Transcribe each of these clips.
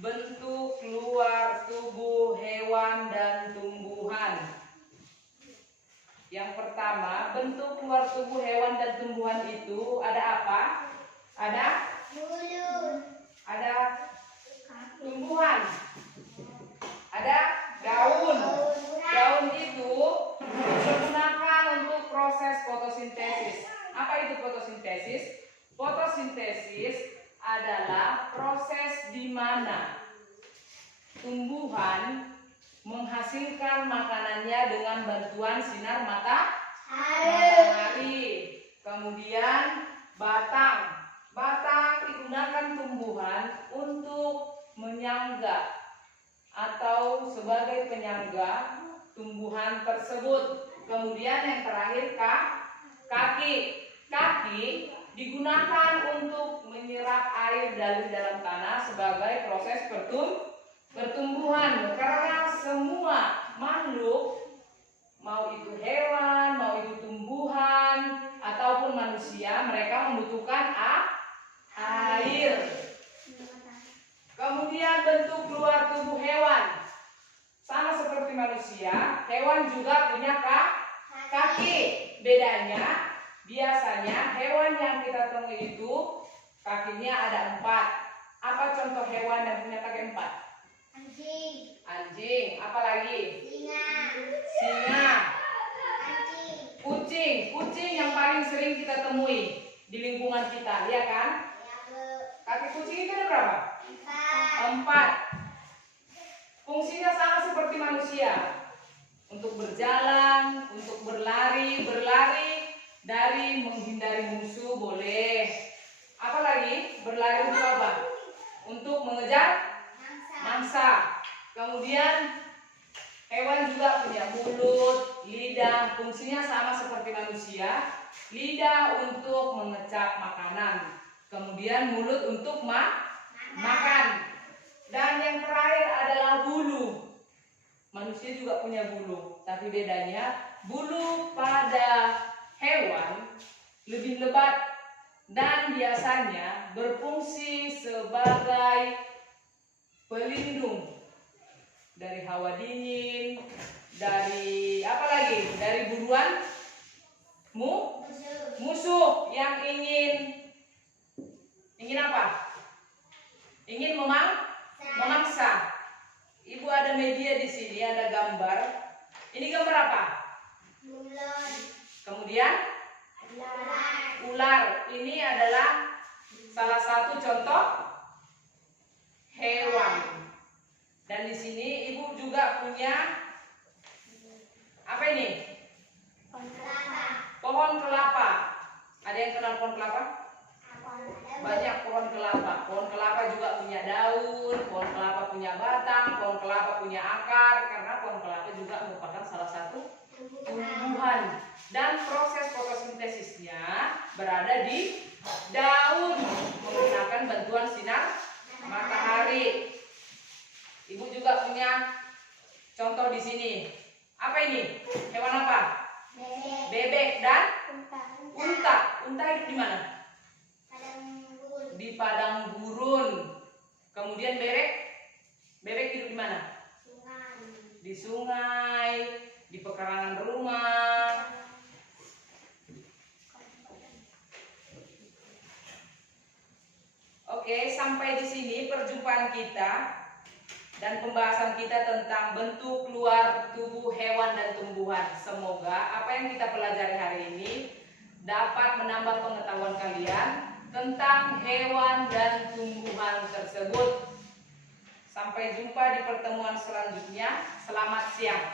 bentuk luar tubuh hewan dan tumbuhan. Yang pertama, bentuk luar tubuh hewan dan tumbuhan itu ada apa? Ada bulu, ada tumbuhan, ada daun. Daun itu digunakan untuk proses fotosintesis. Apa itu fotosintesis? Fotosintesis adalah proses di mana tumbuhan menghasilkan makanannya dengan bantuan sinar matahari. Kemudian batang digunakan tumbuhan untuk menyangga atau sebagai penyangga tumbuhan tersebut. Kemudian yang terakhir kaki digunakan untuk menyerap air dari dalam tanah sebagai proses pertumbuhan. Karena semua makhluk, mau itu hewan, mau itu tumbuhan ataupun manusia, mereka membutuhkan air. Kemudian bentuk luar tubuh hewan sama seperti manusia, hewan juga punya kaki. Bedanya biasanya hewan yang kita temui itu kakinya ada 4. Apa contoh hewan yang punya kaki 4? Anjing. Apa lagi? Singa. Kucing yang paling sering kita temui di lingkungan kita, ya kan? Kaki kucing itu ada berapa? 4. Fungsinya sama seperti manusia. Untuk berjalan, untuk berlari dari menghindari musuh boleh. Apalagi berlari untuk apa? Untuk mengejar mangsa. Kemudian hewan juga punya mulut, lidah. Fungsinya sama seperti manusia. Lidah untuk mengecap makanan. Kemudian mulut untuk makan. Dan yang terakhir adalah bulu. Manusia juga punya bulu, tapi bedanya bulu pada hewan lebih lebat dan biasanya berfungsi sebagai pelindung dari hawa dingin, dari apa lagi? Dari buruan musuh yang ingin apa? Ingin memangsa. Ibu ada media di sini, ada gambar. Ini gambar apa? Kemudian ular. Ini adalah salah satu contoh hewan. Dan di sini ibu juga punya apa ini? Pohon kelapa. Ada yang kenal pohon kelapa? Banyak pohon kelapa. Pohon kelapa juga punya daun, pohon kelapa punya batang, pohon kelapa punya akar. Karena pohon kelapa juga merupakan salah satu tumbuhan. Dan proses fotosintesisnya berada di daun menggunakan bantuan sinar matahari. Ibu juga punya contoh di sini. Apa ini? Hewan apa? Bebek dan unta. Unta hidup di mana? Di padang gurun. Kemudian bebek hidup di mana? Di sungai, di pekarangan rumah. Oke, sampai di sini perjumpaan kita dan pembahasan kita tentang bentuk luar tubuh hewan dan tumbuhan. Semoga apa yang kita pelajari hari ini dapat menambah pengetahuan kalian tentang hewan dan tumbuhan tersebut. Sampai jumpa di pertemuan selanjutnya. Selamat siang.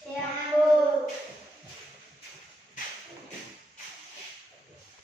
Siang, Bu.